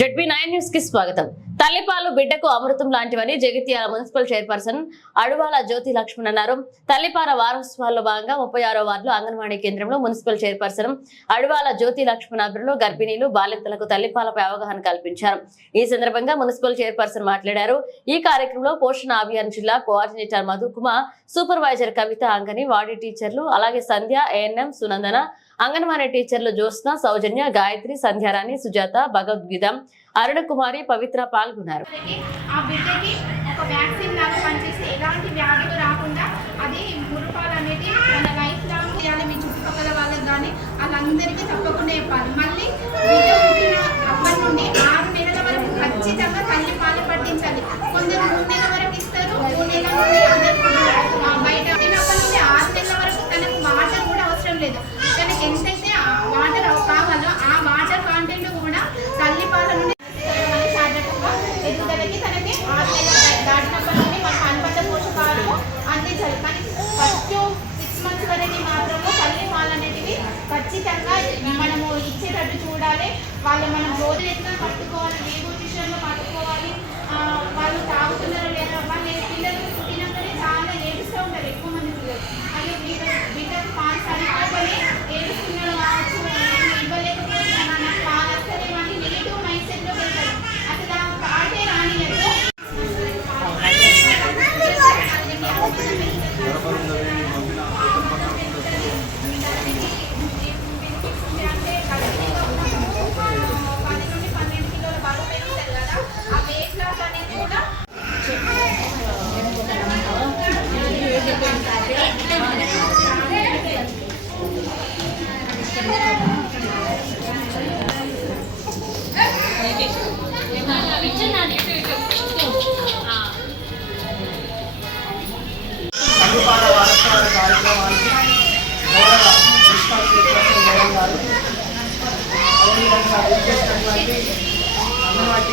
ZB nine న్యూస్కి స్వాగతం. తల్లిపాలు బిడ్డకు అమృతం లాంటివని జగిత్యాల మున్సిపల్ చైర్పర్సన్ అడువాల జ్యోతి లక్ష్మణ్ అన్నారు. తల్లిపాల వారోత్సవాల్లో భాగంగా ముప్పై ఆరో వార్డులో అంగన్వాడీ కేంద్రంలో మున్సిపల్ చైర్పర్సన్ అడువాల జ్యోతి లక్ష్మణ్ ఆధ్వర్యంలో గర్భిణీలు బాలింతలకు తల్లిపాలపై అవగాహన కల్పించారు. ఈ సందర్భంగా మున్సిపల్ చైర్పర్సన్ మాట్లాడారు. ఈ కార్యక్రమంలో పోషణ అభియాన్ జిల్లా కోఆర్డినేటర్ మధు కుమార్ సూపర్వైజర్ కవిత అంగని వార్డు టీచర్లు అలాగే సంధ్య ఏఎన్ఎం సునందన అంగన్వాడీ టీచర్లు జ్యోత్స్న సౌజన్య గాయత్రి సంధ్యారాణి సుజాత భగవద్గీత అరుణ కుమారి పవిత్ర పాల్గొన్నారు. బిడ్డకి తప్పకుండా బిడ్డకి మళ్ళీ అప్పటి నుండి పనిచేసి ఎలాంటి వ్యాధులు రాకుండా అది మురుపాలు అనేది మన లైఫ్ లాంగ్ చేయాలి మీ చుట్టుపక్కల వాళ్ళకి కానీ వాళ్ళందరికీ తప్పకుండా చెప్పాలి మళ్ళీ బిడ్డ పుట్టిన అప్పటి నుండి ఆరు నెలల వరకు ఖచ్చితంగా తల్లి పాలు పట్టించాలి కొందరు మూడు నెలల వరకు ఇస్తారు మూడు నెలల నుండి అందరికీ ఆ బయట పుట్టినప్పటి నుండి ఆరు నెలల వరకు తనకు వాటర్ కూడా అవసరం లేదు తనకి ఎంతైతే వాటర్ కావాలో ఆ వాటర్ కాంటెంట్ కూడా తల్లి పాల నుండి శారీరకంగా ఎదుగుదలకి తనకి ఆరు నెలలు దాటినప్పటి నుండి మనం అనుబంధ పోషకాలు అందించాలి కానీ ఫస్ట్ సిక్స్ మంత్స్ వరకు మాత్రము తల్లి పాలు అనేటివి ఖచ్చితంగా మనము ఇచ్చేటట్టు చూడాలి వాళ్ళు మనం రోజు ఎట్లా పట్టుకోవాలి ఏ పొజిషన్లో పట్టుకోవాలి వాళ్ళు తాగుతున్నారో లేదా వాళ్ళు పిల్లలు పుట్టినప్పుడే చాలా ఏడుస్తూ ఉంటారు ఎక్కువ మంది పిల్లలు అయ్యో బిడ్డ బిడ్డకు పాలు సరిపోకనే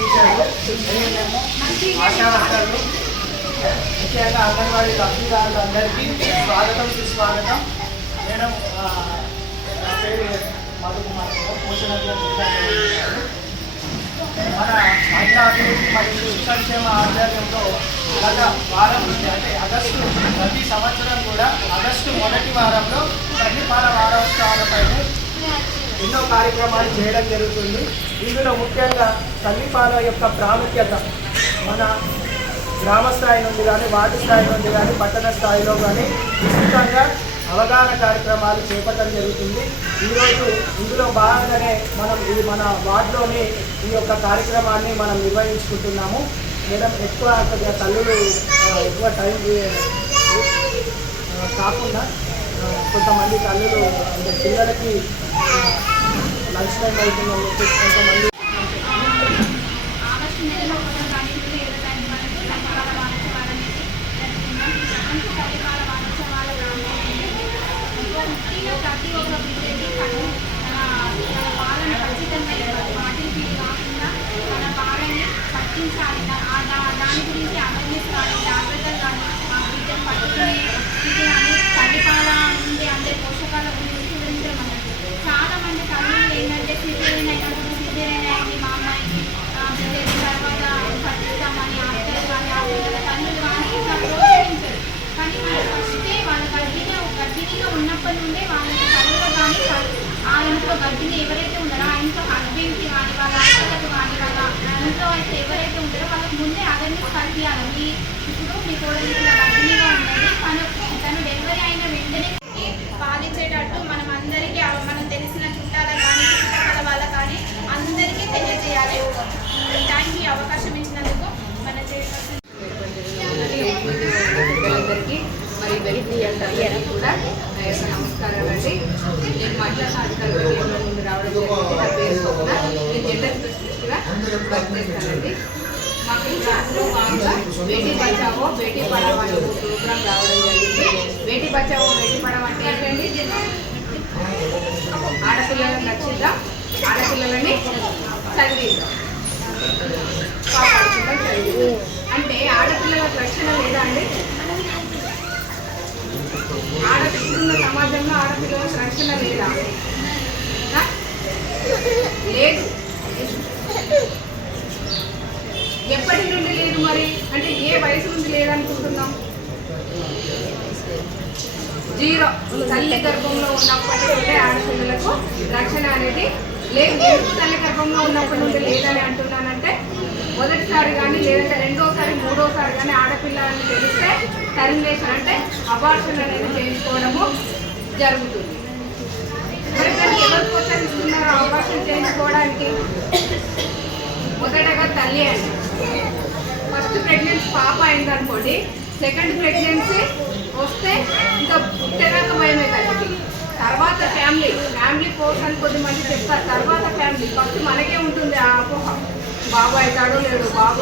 ఇచ్చారు టీచర్లు ఆశా వర్కర్లు ముఖ్యంగా అంగన్వాడీ లబ్ధిదారులు అందరికీ స్వాగతం సుస్వాగతం మేడం నా పేరు మధుకుమార్ పోషణ మన మహిళా అభివృద్ధి మరియు సంక్షేమ ఆధ్వర్యంలో గత వారం నుండి అంటే ఆగస్టు ప్రతి సంవత్సరం కూడా ఆగస్టు మొదటి వారంలో తల్లిపాల వారోత్సవాలపైన ఎన్నో కార్యక్రమాలు చేయడం జరుగుతుంది. ఇందులో ముఖ్యంగా తల్లిపాల యొక్క ప్రాముఖ్యత మన గ్రామ స్థాయి నుండి కానీ వార్డు స్థాయి నుండి కానీ పట్టణ స్థాయిలో కానీ విస్తృతంగా అవగాహన కార్యక్రమాలు చేపట్టడం జరుగుతుంది. ఈరోజు ఇందులో భాగంగానే మనం ఇది మన వార్డులోని ఈ యొక్క కార్యక్రమాన్ని మనం నిర్వహించుకుంటున్నాము. మేడం ఎక్కువ తల్లులు ఎక్కువ టైం కాకుండా కొంతమంది తల్లులు అంటే పిల్లలకి లంచ్ టైం అవుతుందని చెప్పేసి కొంతమంది ముఖ్యంగా ప్రతి ఒక్క బిడ్డకి తను తన ఖచ్చితంగా ఇవ్వాలి వాటిని కాకుండా మన పాలని పట్టించాలి దాని గురించి అవేర్నెస్ కానీ జాగ్రత్తలు కానీ ఆ బిడ్డను పట్టుకునే ఎవరైతే ఉన్నారో ఆ ఇంట్లో హస్బెండ్కి కానీ వాళ్ళ అక్కలకు కానీ వాళ్ళ ఇంట్లో అయితే ఎవరైతే ఉంటారో వాళ్ళకి ముందే అవేర్నెస్ కల్పించాలి ఇప్పుడు మీ కూడా ఇట్లా ఉన్నది తను తను డెలివరీ అయిన వెంటనే పాలించేటట్టు మనం అందరికీ మనం తెలిసిన చుట్టాల కానీ చుట్టుపక్కల వాళ్ళ కానీ అందరికీ తెలియజేయాలి. థ్యాంక్ యూ అవకాశం ఇచ్చినందుకు మన అందరికీ మరి వెలిపి అందరికీ కూడా నమస్కారాలు అండి. నేను మహిళా సాధికారుల కేంద్రం నుండి రావడం జరిగింది నా పేరు స్వప్న నేను జెండర్ స్పెషలిస్ట్గా వర్క్ చేస్తానండి మాకు ఇంకా అందులో భాగంగా బేటీ బచావో బేటీ పడావో అనే ఒక ప్రోగ్రామ్ రావడం జరిగింది. బేటీ బచావో బేటీ పడావో అంటే ఏంటండి? ఆడపిల్లలను రక్షిద్దాం ఆడపిల్లలని చదివిద్దాం. కాపాడుకుందాం చదివిద్దాం. అంటే ఆడపిల్లలకు రక్షణ లేదా అండి? ఆడపిల్ల సమాజంలో ఆడపిల్లలకు రక్షణ లేదా? లేదు. ఆ? లేదు మరి? అంటే ఏ వయసు నుండి లేదనుకుంటున్నాం? జీరో. తల్లి గర్భంలో ఉన్నప్పటి నుండి ఆడపిల్లలకు రక్షణ అనేది లేదు. తల్లి గర్భంలో ఉన్నప్పటి నుండి లేదని అంటున్నానంటే మొదటిసారి కానీ లేదంటే రెండోసారి మూడోసారి కానీ ఆడపిల్లని తెలిస్తే టర్మినేషన్ అంటే అబార్షన్ అనేది చేయించుకోవడము జరుగుతుంది. మరి దానికి ఎవరు ప్రోత్సహిస్తున్నారు అవకాశం చేయించుకోవడానికి? మొదటగా తల్లి అండి. ఫస్ట్ ప్రెగ్నెన్సీ పాప అయింది అనుకోండి సెకండ్ ప్రెగ్నెన్సీ వస్తే ఇంకా పుట్టేదాకా భయమే కలిగి తర్వాత ఫ్యామిలీ ఫ్యామిలీ కోర్స్ అని కొద్దిమంది చెప్తారు. తర్వాత ఫ్యామిలీ ఫస్ట్ మనకే ఉంటుంది ఆ అపోహ. బాబు అవుతాడో లేడు బాబు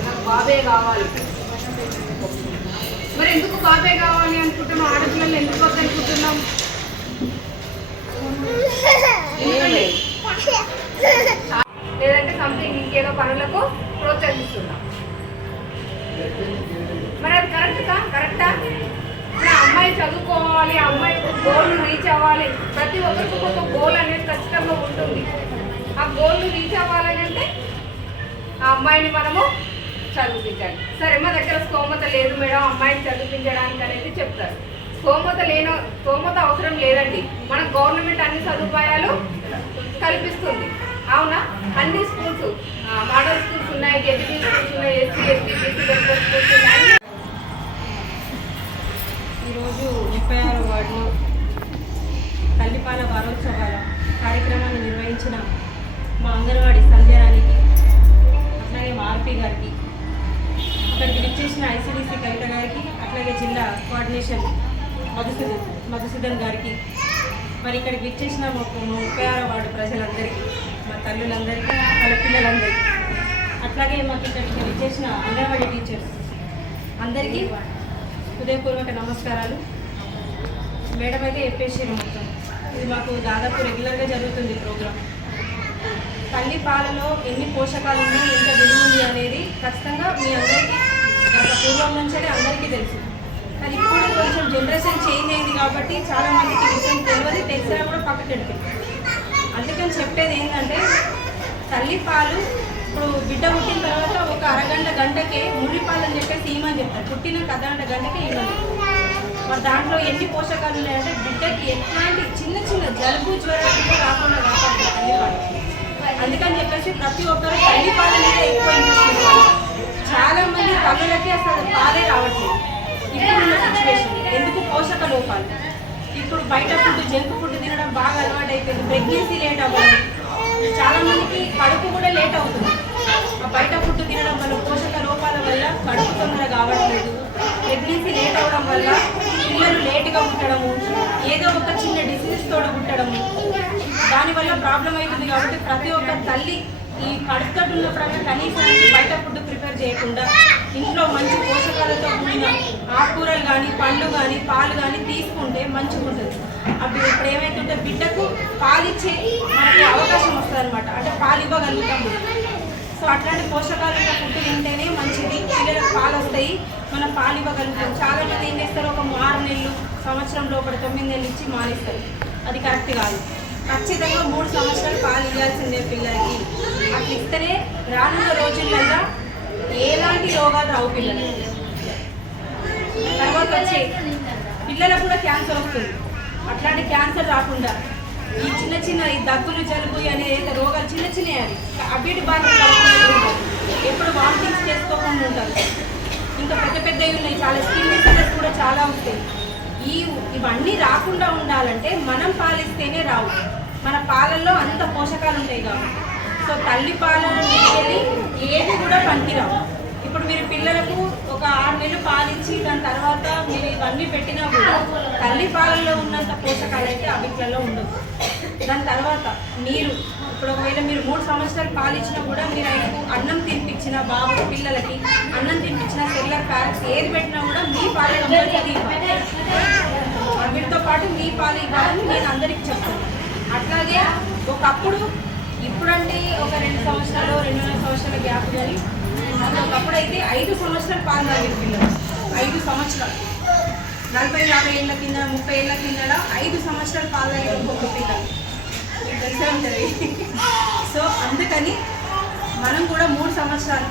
నాకు బాబే కావాలి. మరి ఎందుకు బాబే కావాలి అనుకుంటున్నాం? ఆడపిల్లలు ఎందుకు వద్దనుకుంటున్నాం? లేదంటే సంథింగ్ ఇంకేదో పనులకు అవ్వాలి ఆ అమ్మాయి గోల్ రీచ్ అవ్వాలి. ప్రతి ఒక్కరికి ఒక గోల్ అనేది ఖచ్చితంగా ఉంటుంది. ఆ గోల్ రీచ్ అవ్వాలని అంటే ఆ అమ్మాయిని మనము చదివించాలి. సరే మా దగ్గర స్తోమత లేదు మేడం అమ్మాయిని చదివించడానికి అనేది చెప్తారు. స్తోమత లేన స్తోమత అవసరం లేదండి. మన గవర్నమెంట్ అన్ని సదుపాయాలు కల్పిస్తుంది. అవునా? అన్ని స్కూల్స్ మోడల్ స్కూల్స్ ఉన్నాయి ఎస్బీ స్కూల్స్ ఉన్నాయి ఎస్సీ ఎస్టీ బీసీ స్కూల్స్ ఉన్నాయి. ఈరోజు ముప్పై ఆరు వార్డులో తల్లిపాల వారోత్సవాల కార్యక్రమాన్ని నిర్వహించిన మా అంగన్వాడీ సంధ్యారానికి అట్లాగే మా ఆర్పీ గారికి ఇక్కడికి విచ్చేసిన ఐసీడీసీ కవిత గారికి అట్లాగే జిల్లా కోఆర్డినేషన్ మధుసూదన్ మధుసూదన్ గారికి మరి ఇక్కడికి విచ్చేసిన ముప్పై ఆరో వార్డు ప్రజలందరికీ మా తల్లులందరికీ వాళ్ళ పిల్లలందరికీ అట్లాగే మాకు ఇక్కడికి విచ్చేసిన అంగన్వాడీ టీచర్స్ అందరికీ హృదయపూర్వక నమస్కారాలు. మేడం అయితే చెప్పేసారు మొత్తం. ఇది మాకు దాదాపు రెగ్యులర్గా జరుగుతుంది ప్రోగ్రామ్. తల్లి పాలలో ఎన్ని పోషకాలు ఉన్నాయి ఎంత విలువ ఉంది అనేది ఖచ్చితంగా మీ అందరికీ గత పూర్వం నుంచే అందరికీ తెలుసు. కానీ ఇప్పుడు కొంచెం జనరేషన్ చేంజ్ అయింది కాబట్టి చాలామందికి విషయం తెలియదు తెలిసినా కూడా పక్కకి పెడుతుంది. అందుకని చెప్పేది ఏంటంటే తల్లి పాలు ఇప్పుడు బిడ్డ పుట్టిన తర్వాత ఒక అరగంట గంటకే పుట్టిన అర్ధగంట గంటకే ఈమని మరి దాంట్లో ఎన్ని పోషకాలు ఉన్నాయంటే బిడ్డకి ఎట్లాంటి చిన్న చిన్న జలుబు జ్వరాలు కూడా రాకుండా రాకపోతే తల్లిపాలు అందుకని చెప్పేసి ప్రతి ఒక్కరు తల్లిపాల మీద ఎక్కువ ఇంట్రెస్ట్ చాలా మంది తల్లులకి అసలు పాలే రావట్లేదు. ఇప్పుడున్న సిచ్యువేషన్ ఎందుకు పోషక లోపాలు? ఇప్పుడు బయట ఫుడ్ జంక్ ఫుడ్ తినడం బాగా అలవాటు అయిపోయింది ప్రెగ్నెన్సీ లేట్ అవ్వాలి. చాలా మందికి కడుపు కూడా లేట్ అవుతుంది. ఆ బయట ఫుడ్ తినడం వల్ల పోషక కడుపు తొందరగా కావట్లేదు ప్రెగ్నెన్సీ లేట్ అవ్వడం వల్ల పిల్లలు లేట్గా పుట్టడము ఏదో ఒక చిన్న డిసీజ్ తోడు పుట్టడము. దానివల్ల ప్రాబ్లం అవుతుంది కాబట్టి ప్రతి ఒక్క తల్లి ఈ కడుపుతోటి ఉన్నప్పుడైనా కనీసం బయట ఫుడ్ ప్రిపేర్ చేయకుండా ఇంట్లో మంచి పోషకాలతో కూడిన ఆకుకూరలు కానీ పండ్లు కానీ పాలు కానీ తీసుకుంటే మంచిగా ఉంటుంది అప్పుడు ఇప్పుడు ఏమైతుంటే బిడ్డకు పాలిచ్చే మనకి అవకాశం వస్తుంది అనమాట అంటే పాలు ఇవ్వగలుగుతాము. సో అట్లాంటి పోషకాలు ఉన్న ఫుడ్ తింటేనే మంచిది. పిల్లలకు పాలు వస్తాయి. మనం పాలు ఇవ్వగలుగుతాం. చాలా మంది ఏం చేస్తారు? ఒక ఆరు నెలలు సంవత్సరం లోపల తొమ్మిది నెలలు ఇచ్చి మానేస్తారు. అది కరెక్ట్ కాదు. ఖచ్చితంగా మూడు సంవత్సరాలు పాలు ఇవ్వాల్సిందే పిల్లలకి. అట్లా ఇస్తేనే రానున్న రోజులలో ఎలాంటి రోగాలు రావు పిల్లలు తర్వాత వచ్చే పిల్లలకు కూడా క్యాన్సర్ వస్తుంది. అట్లాంటి క్యాన్సర్ రాకుండా ఈ చిన్న చిన్న ఈ దగ్గులు జలుబు అనే రోగాలు చిన్న చిన్నవి అవి. అవిటి బాగా ఎప్పుడు వామిటింగ్స్ చేసుకోకుండా ఉంటారు. ఇంకా పెద్ద పెద్దవి ఉన్నాయి. చాలా స్కిన్ డిసీజెస్ కూడా చాలా ఉంటాయి. ఈ ఇవన్నీ రాకుండా ఉండాలంటే మనం పాలిస్తేనే రావు. మన పాలల్లో అంత పోషకాలు ఉంటాయి కాబట్టి. సో తల్లి పాలను తీసుకెళ్ళి ఏది కూడా పనికిరావు. ఇప్పుడు మీరు పిల్లలకు ఒక ఆరు నెలలు పాలించి దాని తర్వాత మీరు ఇవన్నీ పెట్టినా కూడా తల్లి పాలల్లో ఉన్నంత పోషకాలు అయితే అవిట్లలో ఉండవు. దాని తర్వాత మీరు ఇప్పుడు ఒకవేళ మీరు మూడు సంవత్సరాలు పాలిచ్చినా కూడా మీరు ఆయనకు అన్నం తినిపించిన బాబు పిల్లలకి అన్నం తినిపించిన సెల్లర్ ప్యారెంట్స్ ఏది పెట్టినా కూడా మీ పాలు కంపల్సరీ వీటితో పాటు మీ పాలు ఇవ్వాలని నేను అందరికీ చెప్తాను. అట్లాగే ఒకప్పుడు ఇప్పుడంటే ఒక రెండు సంవత్సరాలు రెండున్నర సంవత్సరాల గ్యాప్ కానీ ఒకప్పుడు అయితే ఐదు సంవత్సరాలు పాలు తాగేది పిల్లలు. ఐదు సంవత్సరాలు. నలభై యాభై ఏళ్ళ కింద ముప్పై ఏళ్ళ కింద ఐదు సంవత్సరాలు పాలు తాగే ఒక్కొక్క పిల్లలు తెలిసే ఉంటుంది. సో అందుకని మనం కూడా మూడు సంవత్సరాలు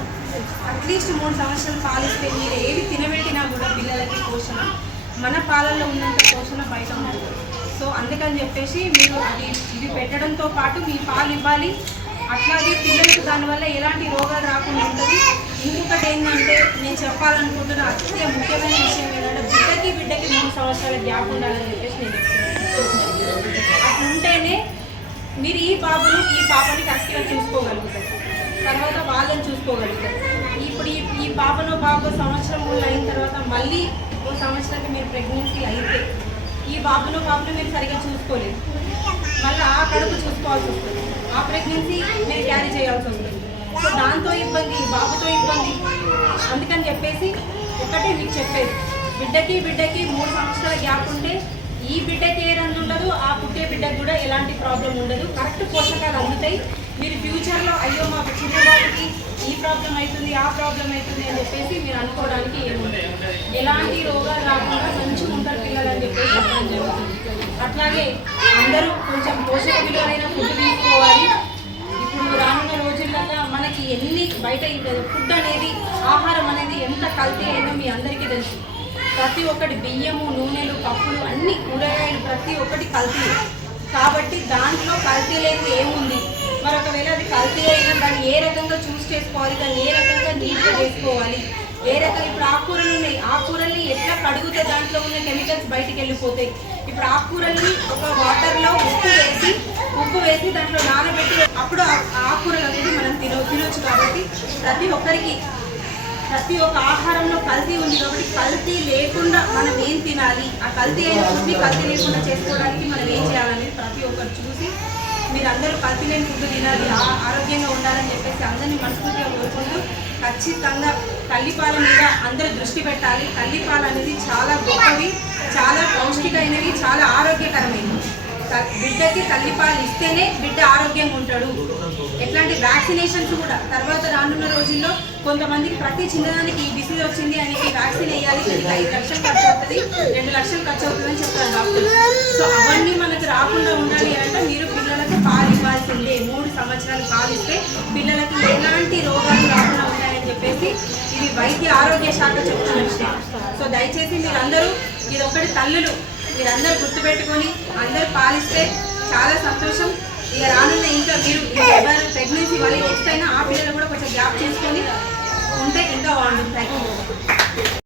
అట్లీస్ట్ మూడు సంవత్సరాలు పాలిస్తే మీరు ఏవి తినబెట్టినా కూడా పిల్లలకి పోషణ మన పాలల్లో ఉన్నంత పోషణ బయట ఉండదు సో అందుకని చెప్పేసి మీరు అది ఇది పెట్టడంతో పాటు మీ పాలు ఇవ్వాలి. అట్లాగే పిల్లలకు దానివల్ల ఎలాంటి రోగాలు రాకుండా ఉంటుంది. ఇంకొకటి ఏంటంటే నేను చెప్పాలనుకుంటున్న అత్యంత ముఖ్యమైన విషయం ఏంటంటే బిడ్డకి బిడ్డకి మూడు సంవత్సరాల గ్యాప్ ఉండాలని చెప్పేసి నేను చెప్తున్నాను. అట్లా ఉంటేనే మీరు ఈ బాబును ఈ పాపని కరెక్ట్గా చూసుకోగలుగుతారు. తర్వాత వాళ్ళని చూసుకోగలుగుతారు. ఇప్పుడు ఈ ఈ పాపను బాబు సంవత్సరం ముందు అయిన తర్వాత మళ్ళీ ఓ సంవత్సరానికి మీరు ప్రెగ్నెన్సీ అయితే ఈ బాబును బాబును మీరు సరిగా చూసుకోలేదు. మళ్ళీ ఆ కడుపు చూసుకోవాల్సి వస్తుంది. ఆ ప్రెగ్నెన్సీ మీరు క్యారీ చేయాల్సి వస్తుంది సో దాంతో ఇబ్బంది బాబుతో ఇబ్బంది. అందుకని చెప్పేసి ఒకటే మీకు చెప్పేది. బిడ్డకి బిడ్డకి మూడు సంవత్సరాల గ్యాప్ ఉంటే ఈ బిడ్డకి ఏ రంగు ఉండదు ఆ పుట్టే బిడ్డకి కూడా ఎలాంటి ప్రాబ్లం ఉండదు. కరెక్ట్ పోషకాలు అందుతాయి. మీరు ఫ్యూచర్లో అయ్యో మా చిన్నవాళ్ళకి ఈ ప్రాబ్లం అవుతుంది ఆ ప్రాబ్లం అవుతుంది అని చెప్పేసి మీరు అనుకోవడానికి ఏముండదు. ఎలాంటి రోగాలు రాకుండా మంచిగా ఉంటారు పిల్లలు అని చెప్పేసి అట్లాగే అందరూ కొంచెం పోషక విలువైన ఫుడ్ తీసుకోవాలి ఇప్పుడు రానున్న రోజులలో మనకి ఎన్ని బయట ఫుడ్ అనేది ఆహారం అనేది ఎంత కల్తీ అయినా మీ అందరికీ తెలుసు. ప్రతి ఒక్కటి బియ్యము నూనెలు పప్పులు అన్ని కూరగాయలు ప్రతి ఒక్కటి కల్తీ. కాబట్టి దాంట్లో కల్తీ లేనిది ఏముంది? మరి ఒకవేళ అది కల్తీ అయినా దాన్ని ఏ రకంగా చూస్ చేసుకోవాలి? దాన్ని ఏ రకంగా నీట్గా చేసుకోవాలి? ఏ రకంగా ఇప్పుడు ఆకుకూరలు ఉన్నాయి. ఆకుకూరల్ని ఎట్లా కడుగుతే దాంట్లో ఉన్న కెమికల్స్ బయటికి వెళ్ళిపోతాయి? ఇప్పుడు ఆకుకూరల్ని ఒక వాటర్లో ఉప్పు వేసి ఉప్పు వేసి దాంట్లో నానబెట్టి అప్పుడు ఆ ఆకుకూరలు అనేది మనం తిన తినొచ్చు కాబట్టి ప్రతి ఒక్కరికి ప్రతి ఒక్క ఆహారంలో కల్తీ ఉంది కాబట్టి కల్తీ లేకుండా మనం ఏం తినాలి? ఆ కల్తీ అయిన ఫుడ్ని కల్తీ లేకుండా చేసుకోవడానికి మనం ఏం చేయాలనేది ప్రతి ఒక్కరు చూసి మీరు అందరూ కల్తీ లేని ఫుడ్ తినాలి ఆరోగ్యంగా ఉండాలని చెప్పేసి అందరినీ మనస్ఫూర్తిగా కోరుకుంటూ ఖచ్చితంగా తల్లిపాల మీద అందరూ దృష్టి పెట్టాలి. తల్లిపాలు అనేది చాలా గొప్పవి చాలా పౌష్టికమైనవి చాలా ఆరోగ్యకరమైనవి. త- బిడ్డకి తల్లిపాలు ఇస్తేనే బిడ్డ ఆరోగ్యంగా ఉంటాడు. ఎట్లాంటి వ్యాక్సినేషన్స్ కూడా తర్వాత రానున్న రోజుల్లో కొంతమందికి ప్రతి చిన్నదానికి ఈ డిసీజ్ వచ్చింది అని వ్యాక్సిన్ వేయాలి దీనికి ఐదు లక్షలు ఖర్చు అవుతుంది రెండు లక్షలు ఖర్చు అవుతుందని చెప్తారు డాక్టర్ సో అవన్నీ మనకు రాకుండా ఉండాలి అంటే మీరు పిల్లలకు పాలు ఇవ్వాల్సిందే. మూడు సంవత్సరాలు పాలు ఇస్తే పిల్లలకు ఎలాంటి రోగాలు చెప్పేసి ఇది వైద్య ఆరోగ్య శాఖ చెప్తున్న విషయం. సో దయచేసి మీరందరూ ఇది ఒకటి తల్లులు. మీరందరూ గుర్తుపెట్టుకొని అందరూ పాలిస్తే చాలా సంతోషం. ఇక రానున్న ఇంకా మీరు ఎవరు ప్రెగ్నెన్సీ వాళ్ళు నెక్స్ట్ అయినా ఆ పిల్లలు కూడా కొంచెం గ్యాప్ చేసుకొని ఉంటే ఇంకా బాగుంటుంది. Thank you